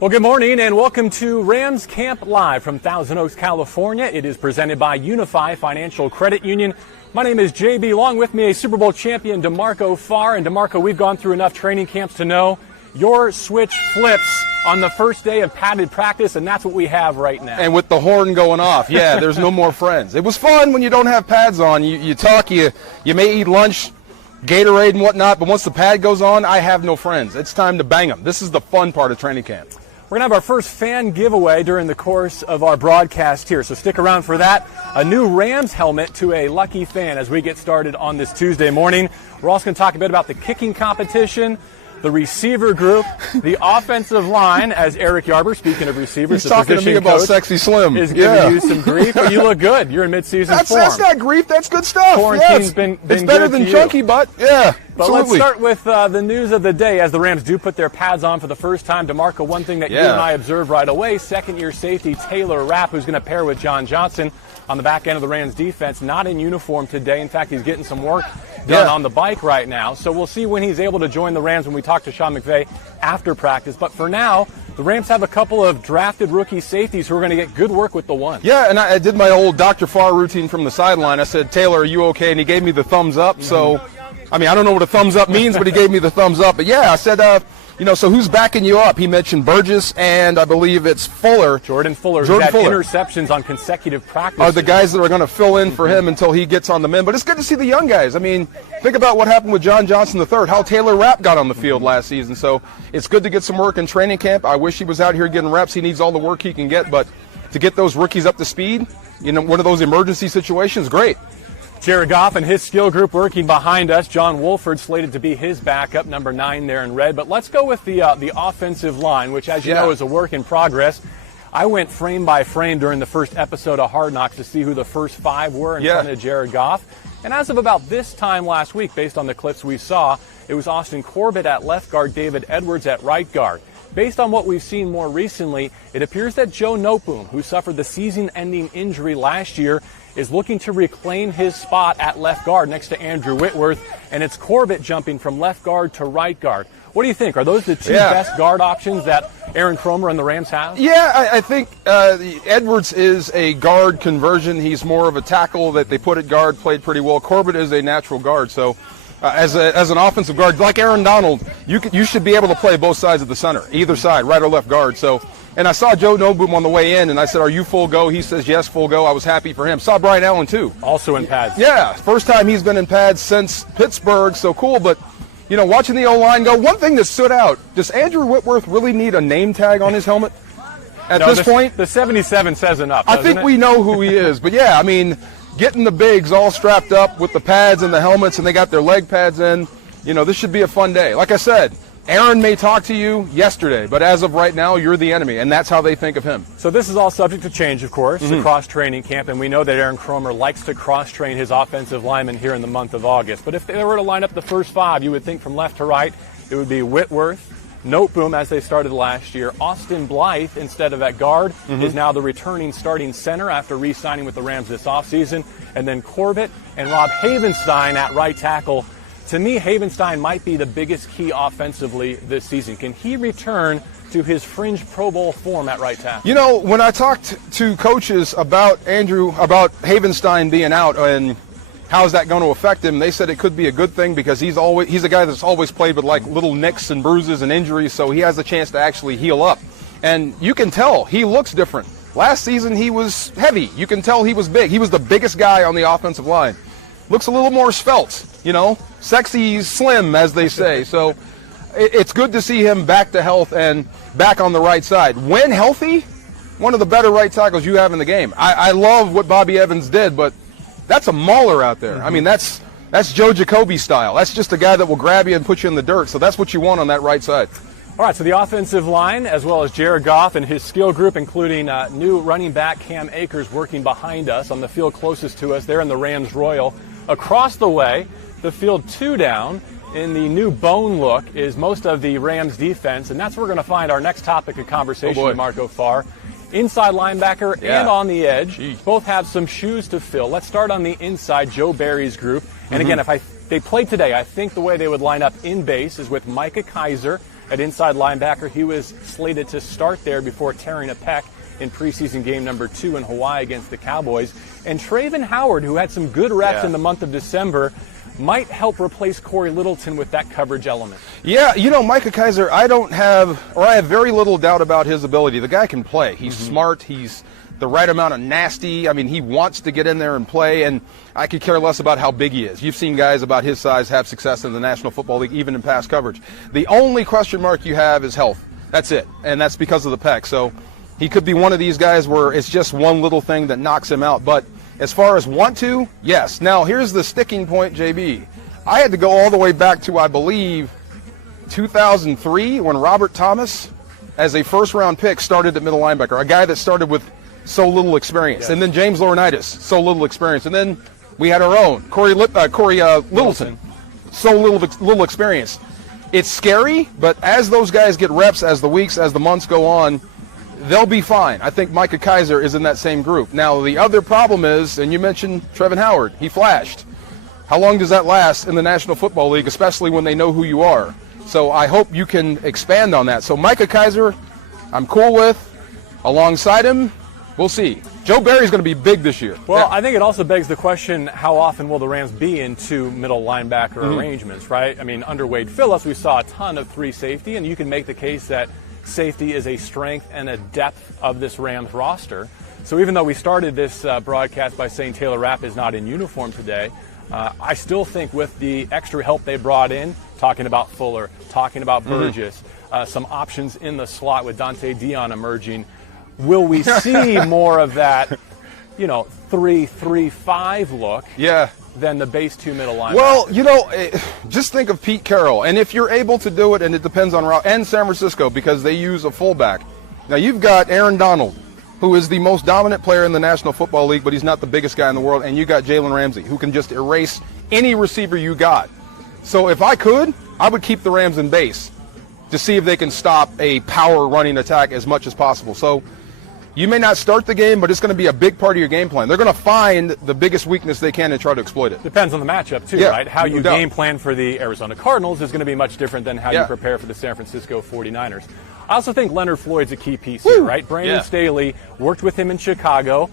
Well, good morning and welcome to Rams Camp Live from Thousand Oaks, California. It is presented by Unifi Financial Credit Union. My name is JB. Along with me, a Super Bowl champion, DeMarco Farr. And DeMarco, we've gone through enough training camps to know your switch flips on the first day of padded practice, and that's what we have right now. And with the horn going off, yeah, there's no more friends. It was fun when you don't have pads on. You talk, you may eat lunch, Gatorade and whatnot, but once the pad goes on, I have no friends. It's time to bang them. This is the fun part of training camp. We're going to have our first fan giveaway during the course of our broadcast here, so stick around for that. A new Rams helmet to a lucky fan as we get started on this Tuesday morning. We're also going to talk a bit about the kicking competition, the receiver group, the offensive line, as Eric Yarber, speaking of receivers, he's talking to me about Sexy Slim. Is giving you some grief, but you look good. You're in midseason form. That's not grief. That's good stuff. Quarantine's been it's better than chunky butt. Yeah, but absolutely. Let's start with the news of the day as the Rams do put their pads on for the first time. DeMarco, one thing that you and I observed right away, second-year safety Taylor Rapp, who's going to pair with John Johnson on the back end of the Rams defense, not in uniform today. In fact, he's getting some work done on the bike right now. So we'll see when he's able to join the Rams when we talk to Sean McVay after practice. But for now, the Rams have a couple of drafted rookie safeties who are going to get good work with the one. Yeah, and I did my old Dr. Farr routine from the sideline. I said, Taylor, are you okay? And he gave me the thumbs up. So, I mean, I don't know what a thumbs up means, but he gave me the thumbs up. But yeah, I said, so who's backing you up? He mentioned Burgess and I believe it's Fuller. Jordan Fuller, who had interceptions on consecutive practices. Are the guys that are going to fill in for him until he gets on the men. But it's good to see the young guys. I mean, think about what happened with John Johnson III, how Taylor Rapp got on the field last season. So it's good to get some work in training camp. I wish he was out here getting reps. He needs all the work he can get. But to get those rookies up to speed, one of those emergency situations, great. Jared Goff and his skill group working behind us. John Wolford slated to be his backup, number 9 there in red. But let's go with the offensive line, which, as you know, is a work in progress. I went frame by frame during the first episode of Hard Knocks to see who the first 5 were in front of Jared Goff. And as of about this time last week, based on the clips we saw, it was Austin Corbett at left guard, David Edwards at right guard. Based on what we've seen more recently, it appears that Joe Noteboom, who suffered the season-ending injury last year, is looking to reclaim his spot at left guard next to Andrew Whitworth, and it's Corbett jumping from left guard to right guard. What do you think? Are those the two best guard options that Aaron Kromer and the Rams have? Yeah, I think Edwards is a guard conversion. He's more of a tackle that they put at guard, played pretty well. Corbett is a natural guard, so as an offensive guard, like Aaron Donald, you should be able to play both sides of the center, either side, right or left guard. And I saw Joe Noteboom on the way in, and I said, are you full go? He says, yes, full go. I was happy for him. Saw Brian Allen, too. Also in pads. Yeah, first time he's been in pads since Pittsburgh, so cool. But, watching the O-line go, one thing that stood out, does Andrew Whitworth really need a name tag on his helmet at this point? The 77 says enough, I think we know who he is. But, yeah, I mean, getting the bigs all strapped up with the pads and the helmets, and they got their leg pads in, this should be a fun day. Like I said, Aaron may talk to you yesterday, but as of right now, you're the enemy, and that's how they think of him. So this is all subject to change, of course, across training camp, and we know that Aaron Kromer likes to cross-train his offensive linemen here in the month of August. But if they were to line up the first 5, you would think from left to right, it would be Whitworth, Noteboom, as they started last year. Austin Blythe, instead of at guard, is now the returning starting center after re-signing with the Rams this offseason. And then Corbett and Rob Havenstein at right tackle. To me, Havenstein might be the biggest key offensively this season. Can he return to his fringe Pro Bowl form at right tackle? When I talked to coaches about Havenstein being out and how is that going to affect him, they said it could be a good thing because he's a guy that's always played with like little nicks and bruises and injuries, so he has a chance to actually heal up. And you can tell he looks different. Last season he was heavy. You can tell he was big. He was the biggest guy on the offensive line. Looks a little more svelte, sexy slim, as they say. So it's good to see him back to health and back on the right side. When healthy, one of the better right tackles you have in the game. I love what Bobby Evans did, but that's a mauler out there. I mean, that's Joe Jacoby style. That's just a guy that will grab you and put you in the dirt. So that's what you want on that right side. All right, so the offensive line, as well as Jared Goff and his skill group, including new running back Cam Akers working behind us on the field closest to us. They're in the Rams Royal. Across the way, the field 2 down in the new bone look is most of the Rams defense, and that's where we're going to find our next topic of conversation with Marco Farr. Inside linebacker and on the edge, both have some shoes to fill. Let's start on the inside, Joe Barry's group. And again, if they played today, I think the way they would line up in base is with Micah Kiser at inside linebacker. He was slated to start there before tearing a pec in preseason game number 2 in Hawaii against the Cowboys. And Travin Howard, who had some good reps in the month of December, might help replace Corey Littleton with that coverage element. Yeah, Micah Kiser, I have very little doubt about his ability. The guy can play. He's smart. He's the right amount of nasty. I mean, he wants to get in there and play, and I could care less about how big he is. You've seen guys about his size have success in the National Football League, even in pass coverage. The only question mark you have is health. That's it, and that's because of the pec. So he could be one of these guys where it's just one little thing that knocks him out. But as far as want to, yes. Now, here's the sticking point, JB. I had to go all the way back to, I believe, 2003 when Robert Thomas, as a first-round pick, started at middle linebacker, a guy that started with so little experience. Yes. And then James Laurinaitis, so little experience. And then we had our own, Corey Littleton, so little experience. It's scary, but as those guys get reps, as the weeks, as the months go on, they'll be fine. I think Micah Kiser is in that same group. Now, the other problem is, and you mentioned Travin Howard, he flashed. How long does that last in the National Football League, especially when they know who you are? So I hope you can expand on that. So Micah Kiser, I'm cool with. Alongside him, we'll see. Joe Barry's going to be big this year. Well, I think it also begs the question, how often will the Rams be in 2 middle linebacker arrangements, right? I mean, under Wade Phillips, we saw a ton of 3 safety, and you can make the case that safety is a strength and a depth of this Rams roster. So even though we started this broadcast by saying Taylor Rapp is not in uniform today, I still think with the extra help they brought in, talking about Fuller, talking about Burgess, some options in the slot with Dante Dion emerging, will we see more of that, 3-3-5 look? Yeah. Than the base 2 middle linebacker? Well, just think of Pete Carroll, and if you're able to do it, and it depends on route, and San Francisco, because they use a fullback. Now, you've got Aaron Donald, who is the most dominant player in the National Football League, but he's not the biggest guy in the world, and you got Jalen Ramsey, who can just erase any receiver you got. So if I could, I would keep the Rams in base to see if they can stop a power running attack as much as possible. So you may not start the game, but it's going to be a big part of your game plan. They're going to find the biggest weakness they can and try to exploit it. Depends on the matchup, too, right? How you game plan for the Arizona Cardinals is going to be much different than how you prepare for the San Francisco 49ers. I also think Leonard Floyd's a key piece here, right? Brandon Staley worked with him in Chicago.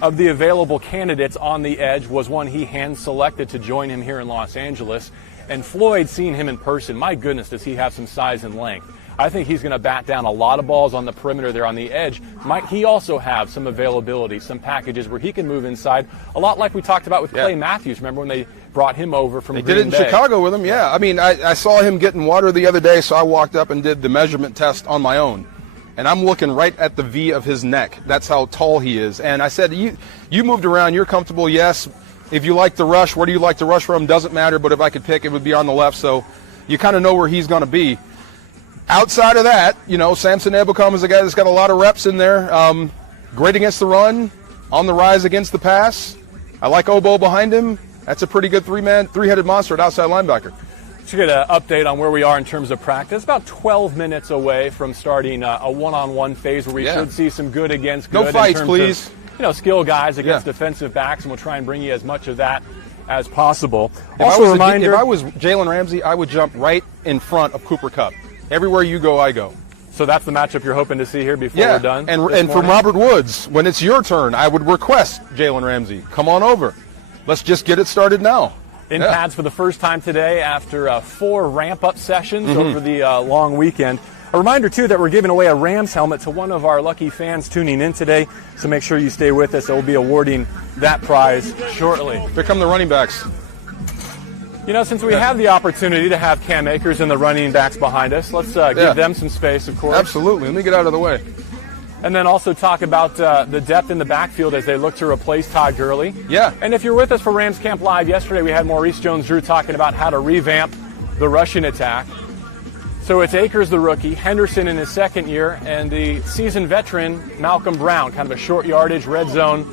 Of the available candidates on the edge was one he hand-selected to join him here in Los Angeles. And Floyd, seeing him in person, my goodness, does he have some size and length. I think he's going to bat down a lot of balls on the perimeter there on the edge. Might he also have some availability, some packages where he can move inside, a lot like we talked about with Clay Matthews. Remember when they brought him over from Green Bay? They did it in Chicago with him, I mean, I saw him getting water the other day, so I walked up and did the measurement test on my own. And I'm looking right at the V of his neck. That's how tall he is. And I said, you moved around, you're comfortable, yes. If you like to rush, where do you like to rush from? Doesn't matter, but if I could pick, it would be on the left. So you kind of know where he's going to be. Outside of that, Samson Ebukam is a guy that's got a lot of reps in there. Great against the run, on the rise against the pass. I like Obo behind him. That's a pretty good three-headed monster at outside linebacker. Let's get an update on where we are in terms of practice. About 12 minutes away from starting a one-on-one phase where we should see some good against good. No fights, please. Skill guys against defensive backs, and we'll try and bring you as much of that as possible. If I was Jalen Ramsey, I would jump right in front of Cooper Kupp. Everywhere you go, I go. So that's the matchup you're hoping to see here before we're done? And from Robert Woods, when it's your turn, I would request Jalen Ramsey, come on over. Let's just get it started now. In pads for the first time today after 4 ramp-up sessions over the long weekend. A reminder, too, that we're giving away a Rams helmet to one of our lucky fans tuning in today. So make sure you stay with us. We'll be awarding that prize shortly. Here come the running backs. Since we have the opportunity to have Cam Akers and the running backs behind us, let's give them some space, of course. Absolutely. Let me get out of the way. And then also talk about the depth in the backfield as they look to replace Todd Gurley. Yeah. And if you're with us for Rams Camp Live yesterday, we had Maurice Jones-Drew talking about how to revamp the rushing attack. So it's Akers, the rookie, Henderson in his second year, and the seasoned veteran Malcolm Brown, kind of a short yardage red zone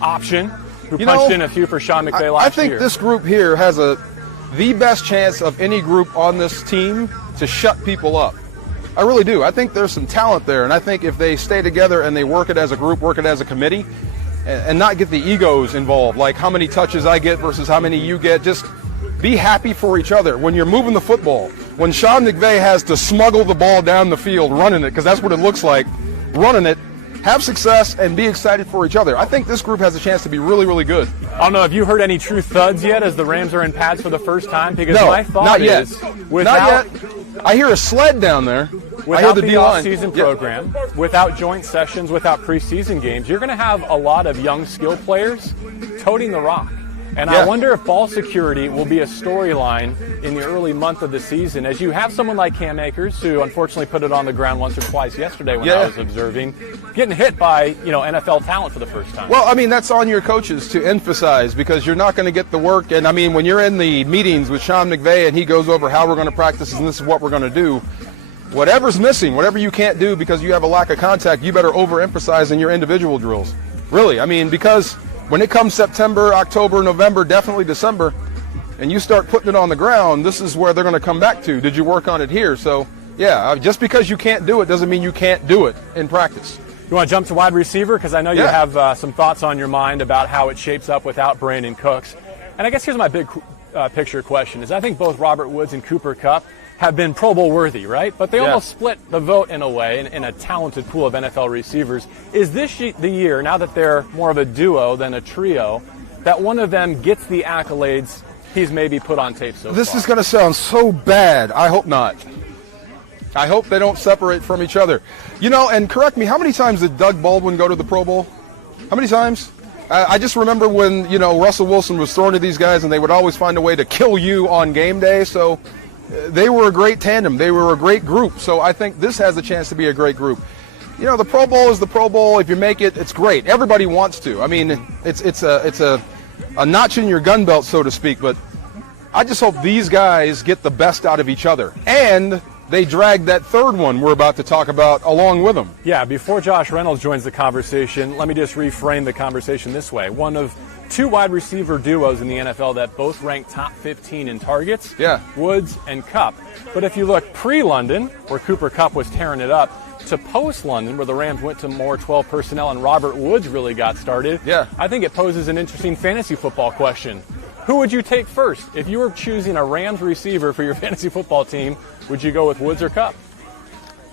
option, who punched in a few for Sean McVay last year. I think this group here has the best chance of any group on this team to shut people up. I really do. I think there's some talent there, and I think if they stay together and they work it as a group, work it as a committee, and not get the egos involved, like how many touches I get versus how many you get, just be happy for each other. When you're moving the football, when Sean McVay has to smuggle the ball down the field running it, because that's what it looks like, running it, have success, and be excited for each other. I think this group has a chance to be really, really good. I don't know, have you heard any true thuds yet as the Rams are in pads for the first time? Because no, my thought not yet. is, not yet. I hear a sled down there. Without the off-season program, without joint sessions, without preseason games, you're going to have a lot of young skill players toting the rock. And I wonder if ball security will be a storyline in the early month of the season, as you have someone like Cam Akers, who unfortunately put it on the ground once or twice yesterday when I was observing, getting hit by NFL talent for the first time. Well, I mean, that's on your coaches to emphasize, because you're not going to get the work. And I mean, when you're in the meetings with Sean McVay and he goes over how we're going to practice and this is what we're going to do, whatever's missing, whatever you can't do because you have a lack of contact, you better overemphasize in your individual drills. Really, I mean, because when it comes September, October, November, definitely December, and you start putting it on the ground, this is where they're going to come back to. Did you work on it here? So, yeah, just because you can't do it doesn't mean you can't do it in practice. You want to jump to wide receiver? Because I know you have some thoughts on your mind about how it shapes up without Brandon Cooks. And I guess here's my big picture question, is I think both Robert Woods and Cooper Kupp have been Pro Bowl worthy, right? But they almost split the vote in a way in a talented pool of NFL receivers. Is this the year, now that they're more of a duo than a trio, that one of them gets the accolades he's maybe put on tape so far? This is going to sound so bad. I hope not. I hope they don't separate from each other. And correct me, how many times did Doug Baldwin go to the Pro Bowl? How many times? I just remember when, Russell Wilson was thrown to these guys and they would always find a way to kill you on game day. So they were a great tandem. They were a great group. So I think this has a chance to be a great group. The Pro Bowl is the Pro Bowl. If you make it, it's great. Everybody wants to. I mean, it's a notch in your gun belt, so to speak. But I just hope these guys get the best out of each other. And they drag that third one we're about to talk about along with them. Yeah, before Josh Reynolds joins the conversation, let me just reframe the conversation this way. One of two wide receiver duos in the NFL that both rank top 15 in targets, Woods and Kupp. But if you look pre-London, where Cooper Kupp was tearing it up, to post-London, where the Rams went to more 12 personnel and Robert Woods really got started, I think it poses an interesting fantasy football question. Who would you take first? If you were choosing a Rams receiver for your fantasy football team, would you go with Woods or Kupp?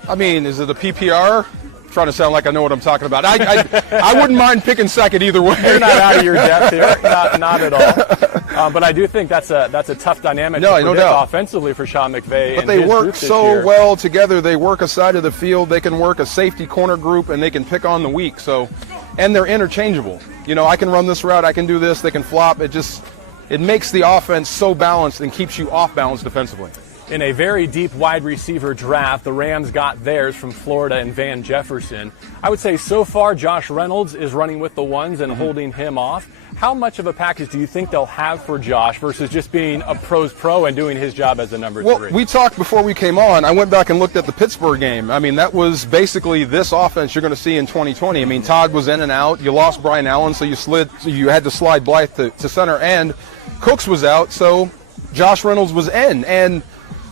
I mean, is it a PPR? I'm trying to sound like I know what I'm talking about. I wouldn't mind picking second either way. You're not out of your depth here, not at all. But I do think that's a tough dynamic to predict offensively for Sean McVay. But they work so well together. They work a side of the field. They can work a safety corner group, and they can pick on the weak. And they're interchangeable. I can run this route. I can do this. They can flop. It makes the offense so balanced and keeps you off balance defensively. In a very deep wide receiver draft, the Rams got theirs from Florida and Van Jefferson. I would say so far Josh Reynolds is running with the ones and holding him off. How much of a package do you think they'll have for Josh versus just being a pro's pro and doing his job as a number three? Well, we talked before we came on. I went back and looked at the Pittsburgh game. I mean, that was basically this offense you're going to see in 2020. I mean, Todd was in and out. You lost Brian Allen, so you had to slide Blythe to center, and Cooks was out, so Josh Reynolds was in. And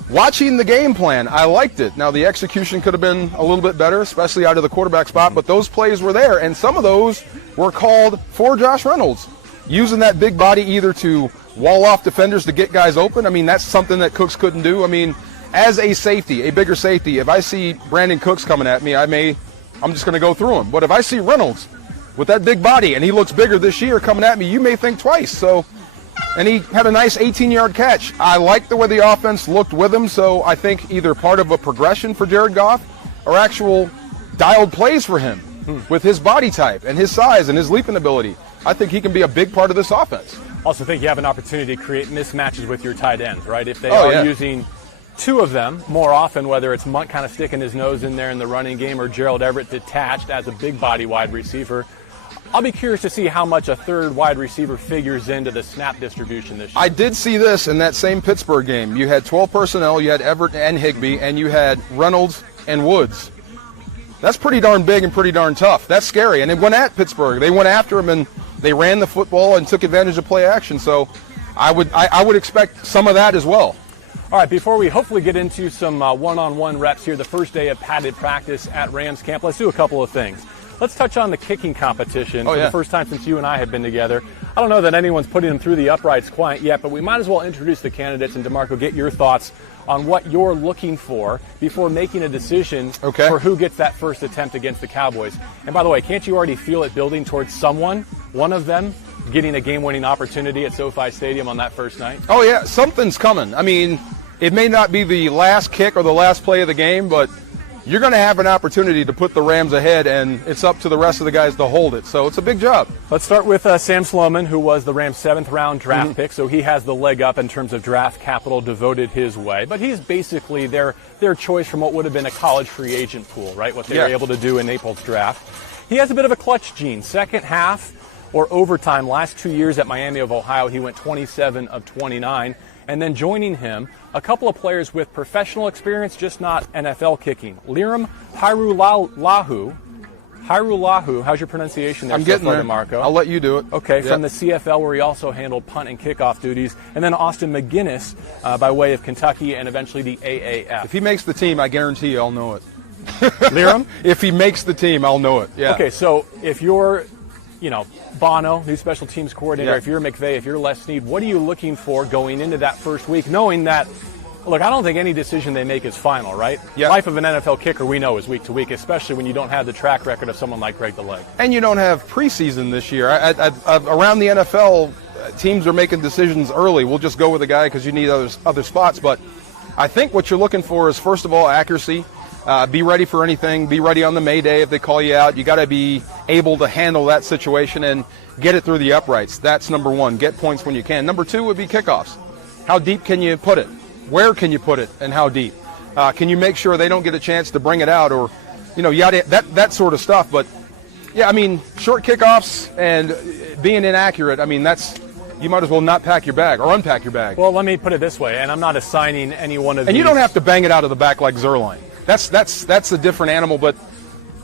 watching the game plan, I liked it. Now, the execution could have been a little bit better, especially out of the quarterback spot, but those plays were there, and some of those were called for Josh Reynolds, using that big body either to wall off defenders to get guys open. I mean, that's something that Cooks couldn't do. I mean, as a safety, a bigger safety, if I see Brandon Cooks coming at me, I'm just going to go through him. But if I see Reynolds with that big body, and he looks bigger this year coming at me, you may think twice. And he had a nice 18-yard catch. I like the way the offense looked with him, so I think either part of a progression for Jared Goff or actual dialed plays for him with his body type and his size and his leaping ability. I think he can be a big part of this offense. Also think you have an opportunity to create mismatches with your tight ends, right? If they are using two of them more often, whether it's Munt kind of sticking his nose in there in the running game or Gerald Everett detached as a big body wide receiver, I'll be curious to see how much a third wide receiver figures into the snap distribution this year. I did see this in that same Pittsburgh game. You had 12 personnel, you had Everett and Higbee, and you had Reynolds and Woods. That's pretty darn big and pretty darn tough. That's scary. And it went at Pittsburgh. They went after him, and they ran the football and took advantage of play action. So I would expect some of that as well. All right, before we hopefully get into some one-on-one reps here, the first day of padded practice at Rams camp, let's do a couple of things. Let's touch on the kicking competition for the first time since you and I have been together. I don't know that anyone's putting them through the uprights quite yet, but we might as well introduce the candidates. And DeMarco, get your thoughts on what you're looking for before making a decision for who gets that first attempt against the Cowboys. And by the way, can't you already feel it building towards one of them, getting a game-winning opportunity at SoFi Stadium on that first night? Oh, yeah, something's coming. I mean, it may not be the last kick or the last play of the game, but you're going to have an opportunity to put the Rams ahead, and it's up to the rest of the guys to hold it. So it's a big job. Let's start with Sam Sloman, who was the Rams' 7th-round draft pick, so he has the leg up in terms of draft capital devoted his way. But he's basically their choice from what would have been a college free agent pool, right, what they were able to do in April's draft. He has a bit of a clutch gene. Second half or overtime, last 2 years at Miami of Ohio, he went 27 of 29. And then joining him, a couple of players with professional experience, just not NFL kicking. Liram Hairulahu, how's your pronunciation there? I'm getting there, DeMarco? I'll let you do it. Okay, from the CFL, where he also handled punt and kickoff duties. And then Austin McGinnis by way of Kentucky and eventually the AAF. If he makes the team, I guarantee you I'll know it. Liram? If he makes the team, I'll know it, yeah. Okay, so if you're Bono, new special teams coordinator, if you're McVay, if you're Les Snead, what are you looking for going into that first week, knowing that, look, I don't think any decision they make is final, right? Life of an NFL kicker, we know, is week to week, especially when you don't have the track record of someone like Greg the Leg. And you don't have preseason this year. Around the NFL, teams are making decisions early. We'll just go with a guy because you need other spots. But I think what you're looking for is, first of all, accuracy. Be ready for anything. Be ready on the May Day if they call you out. You got to be able to handle that situation and get it through the uprights. That's number one. Get points when you can. Number two would be kickoffs. How deep can you put it? Where can you put it, and how deep? Can you make sure they don't get a chance to bring it out, or, that sort of stuff. But yeah, I mean, short kickoffs and being inaccurate. I mean, you might as well not pack your bag or unpack your bag. Well, let me put it this way, and I'm not assigning any one of these. And you don't have to bang it out of the back like Zerline. That's a different animal, but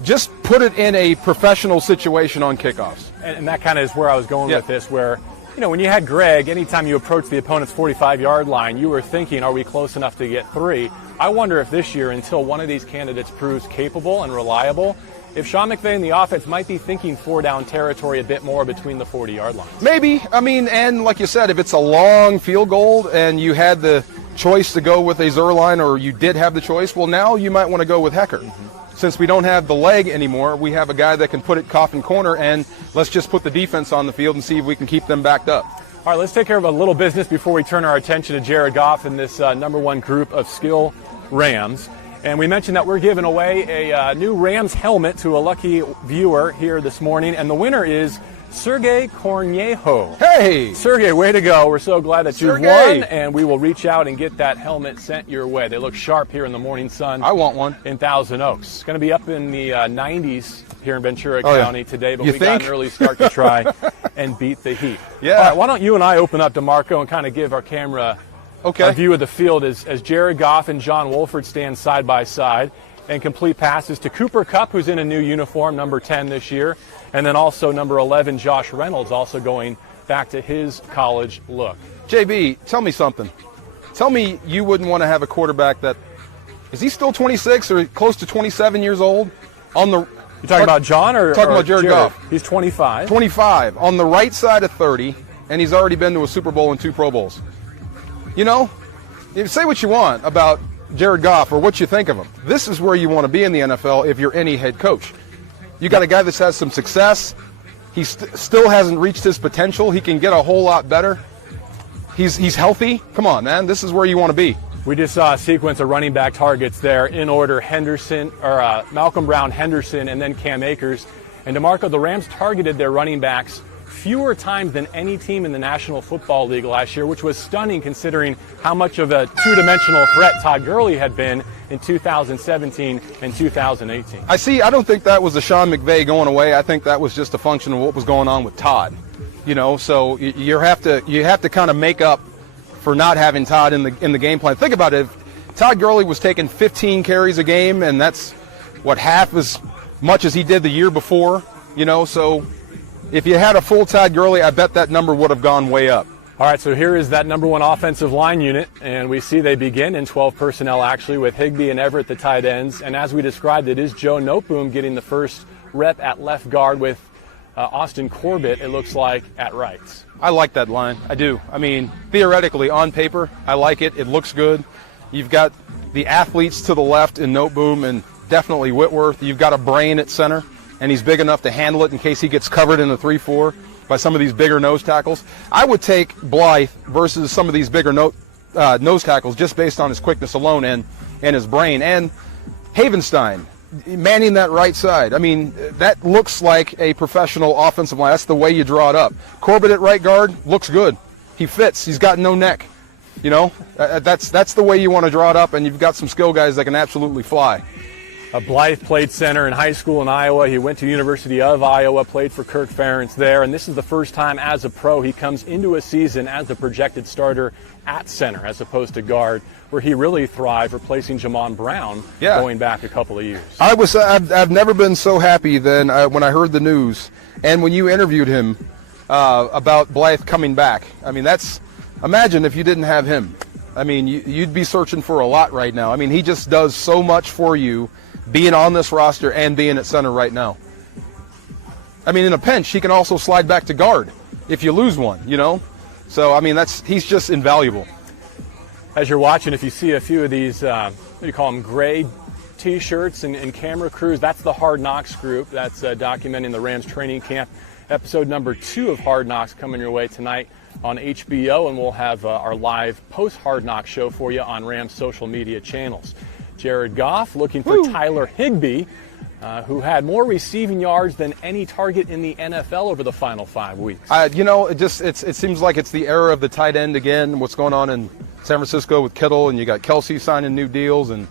just put it in a professional situation on kickoffs. And that kind of is where I was going with this, where, when you had Greg, anytime you approached the opponent's 45-yard line, you were thinking, are we close enough to get 3? I wonder if this year, until one of these candidates proves capable and reliable, if Sean McVay and the offense might be thinking 4-down territory a bit more between the 40-yard lines. Maybe. I mean, and like you said, if it's a long field goal and you had the choice to go with a Zerline, or you did have the choice, well, now you might want to go with Hecker. Since we don't have the leg anymore, we have a guy that can put it coffin corner, and let's just put the defense on the field and see if we can keep them backed up. All right, let's take care of a little business before we turn our attention to Jared Goff and this number one group of skill Rams. And we mentioned that we're giving away a new Rams helmet to a lucky viewer here this morning, and the winner is Sergey Kornieho. Hey! Sergey, way to go. We're so glad that you've won, and we will reach out and get that helmet sent your way. They look sharp here in the morning sun. I want one. In Thousand Oaks. It's going to be up in the 90s here in Ventura County today, but we got an early start to try and beat the heat. Yeah. All right, why don't you and I open up, DeMarco, and kind of give our camera a view of the field as Jared Goff and John Wolford stand side by side and complete passes to Cooper Kupp, who's in a new uniform, number 10 this year, and then also number 11, Josh Reynolds, also going back to his college look. JB, tell me something. Tell me you wouldn't want to have a quarterback that – is he still 26 or close to 27 years old? You talking about John or talking about Jared Goff? He's 25. 25, on the right side of 30, and he's already been to a Super Bowl and 2 Pro Bowls. Say what you want about Jared Goff or what you think of him. This is where you want to be in the NFL if you're any head coach. You got a guy that's had some success. He still hasn't reached his potential. He can get a whole lot better. He's healthy. Come on, man. This is where you want to be. We just saw a sequence of running back targets there in order: Malcolm Brown, Henderson, and then Cam Akers. And DeMarco, the Rams targeted their running backs fewer times than any team in the National Football League last year, which was stunning considering how much of a two-dimensional threat Todd Gurley had been in 2017 and 2018. I don't think that was a Sean McVay going away. I think that was just a function of what was going on with Todd. So you have to kind of make up for not having Todd in the game plan. Think about it. If Todd Gurley was taking 15 carries a game, and that's half as much as he did the year before, so if you had a full Todd Gurley, I bet that number would have gone way up. All right, so here is that number one offensive line unit, and we see they begin in 12 personnel, actually, with Higbee and Everett, the tight ends. And as we described, it is Joe Noteboom getting the first rep at left guard with Austin Corbett, it looks like, at right. I like that line. I do. I mean, theoretically, on paper, I like it. It looks good. You've got the athletes to the left in Noteboom and definitely Whitworth. You've got a brain at center, and he's big enough to handle it in case he gets covered in the 3-4 by some of these bigger nose tackles. I would take Blythe versus some of these bigger nose tackles just based on his quickness alone and his brain. And Havenstein manning that right side. I mean, that looks like a professional offensive line. That's the way you draw it up. Corbett at right guard looks good. He fits. He's got no neck. You know, that's the way you want to draw it up, and you've got some skill guys that can absolutely fly. Blythe played center in high school in Iowa. He went to University of Iowa, played for Kirk Ferentz there, and this is the first time as a pro he comes into a season as the projected starter at center as opposed to guard, where he really thrived, replacing Jamon Brown going back a couple of years. I've never been so happy than when I heard the news, and when you interviewed him about Blythe coming back. I mean, imagine if you didn't have him. I mean, you'd be searching for a lot right now. I mean, he just does so much for you, being on this roster and being at center right now. I mean, in a pinch, he can also slide back to guard if you lose one, you know? So, I mean, he's just invaluable. As you're watching, if you see a few of these, what do you call them, gray T-shirts and camera crews, that's the Hard Knocks group. That's documenting the Rams training camp. Episode number 2 of Hard Knocks coming your way tonight on HBO, and we'll have our live post-Hard Knocks show for you on Rams social media channels. Jared Goff looking for Tyler Higbee, who had more receiving yards than any target in the NFL over the final 5 weeks. You know, it seems like it's the era of the tight end again. What's going on in San Francisco with Kittle, and you got Kelsey signing new deals, and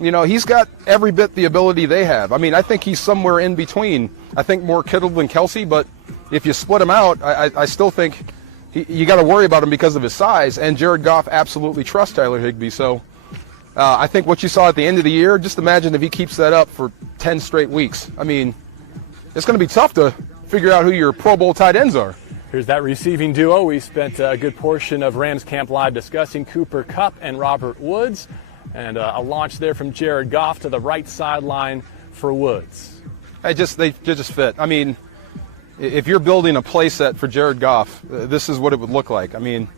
you know, he's got every bit the ability they have. I mean, I think he's somewhere in between. I think more Kittle than Kelsey, but if you split him out, I still think you got to worry about him because of his size, and Jared Goff absolutely trusts Tyler Higbee. So I think what you saw at the end of the year, just imagine if he keeps that up for 10 straight weeks. I mean, it's going to be tough to figure out who your Pro Bowl tight ends are. Here's that receiving duo. We spent a good portion of Rams Camp Live discussing Cooper Kupp and Robert Woods, and a launch there from Jared Goff to the right sideline for Woods. They just fit. I mean, if you're building a play set for Jared Goff, this is what it would look like. I mean,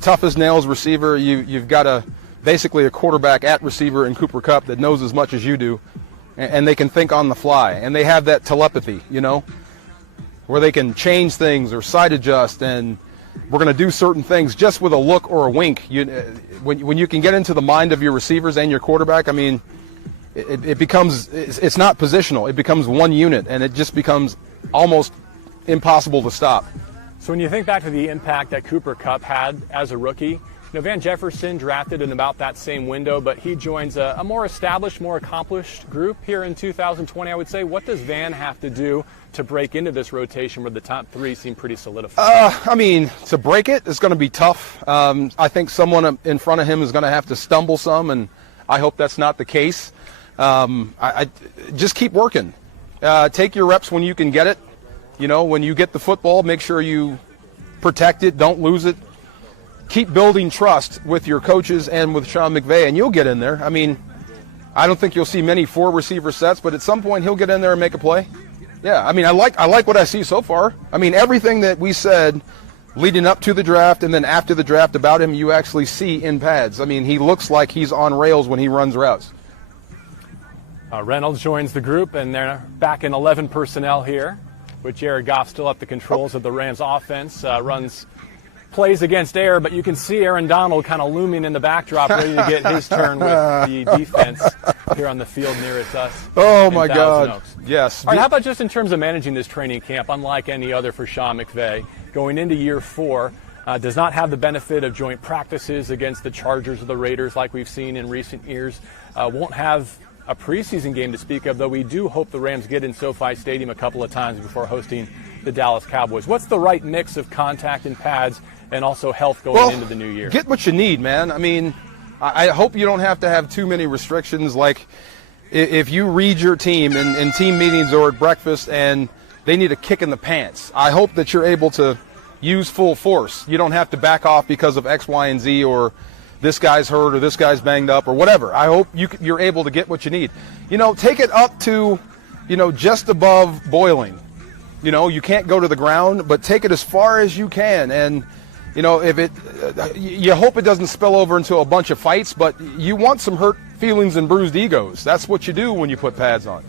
tough as nails receiver. You've got basically a quarterback at receiver in Cooper Kupp that knows as much as you do, and they can think on the fly, and they have that telepathy, you know, where they can change things or side adjust, and we're going to do certain things just with a look or a wink. When you can get into the mind of your receivers and your quarterback, I mean, it becomes, it's not positional. It becomes one unit, and it just becomes almost impossible to stop. So when you think back to the impact that Cooper Kupp had as a rookie, you know, Van Jefferson drafted in about that same window, but he joins a more established, more accomplished group here in 2020, I would say. What does Van have to do to break into this rotation where the top 3 seem pretty solidified? I mean, to break it, it's going to be tough. I think someone in front of him is going to have to stumble some, and I hope that's not the case. I just keep working. Take your reps when you can get it. You know, when you get the football, make sure you protect it, don't lose it. Keep building trust with your coaches and with Sean McVay, and you'll get in there. I mean, I don't think you'll see many 4 receiver sets, but at some point he'll get in there and make a play. Yeah, I mean, I like what I see so far. I mean, everything that we said leading up to the draft and then after the draft about him, you actually see in pads. I mean, he looks like he's on rails when he runs routes. Reynolds joins the group, and they're back in 11 personnel here, with Jared Goff still at the controls of the Rams offense. Runs plays against air, but you can see Aaron Donald kind of looming in the backdrop, ready to get his turn with the defense here on the field nearest us. Oh, my God. Oaks. Yes. All right, how about just in terms of managing this training camp, unlike any other for Sean McVay, going into year 4, does not have the benefit of joint practices against the Chargers or the Raiders like we've seen in recent years. Won't have a preseason game to speak of, though we do hope the Rams get in SoFi Stadium a couple of times before hosting the Dallas Cowboys. What's the right mix of contact and pads and also health going into the new year? Get what you need, man. I mean, I hope you don't have to have too many restrictions. Like, if you read your team in team meetings or at breakfast and they need a kick in the pants, I hope that you're able to use full force. You don't have to back off because of X, Y, and Z, or this guy's hurt or this guy's banged up or whatever. I hope you're able to get what you need. You know, take it up to, you know, just above boiling. You know, you can't go to the ground, but take it as far as you can. And You know, if it, you hope it doesn't spill over into a bunch of fights, but you want some hurt feelings and bruised egos. That's what you do when you put pads on.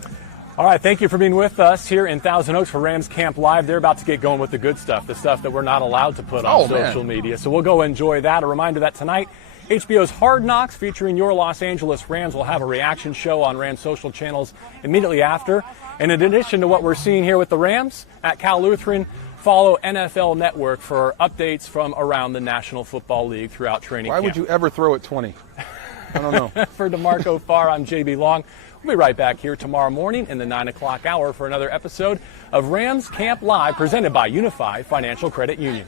All right, thank you for being with us here in Thousand Oaks for Rams Camp Live. They're about to get going with the good stuff, the stuff that we're not allowed to put on social media. So we'll go enjoy that. A reminder that tonight, HBO's Hard Knocks featuring your Los Angeles Rams will have a reaction show on Rams social channels immediately after. And in addition to what we're seeing here with the Rams at Cal Lutheran, follow NFL Network for updates from around the National Football League throughout training camp. Why would you ever throw at 20? I don't know. For DeMarco Farr, I'm JB Long. We'll be right back here tomorrow morning in the 9 o'clock hour for another episode of Rams Camp Live presented by Unified Financial Credit Union.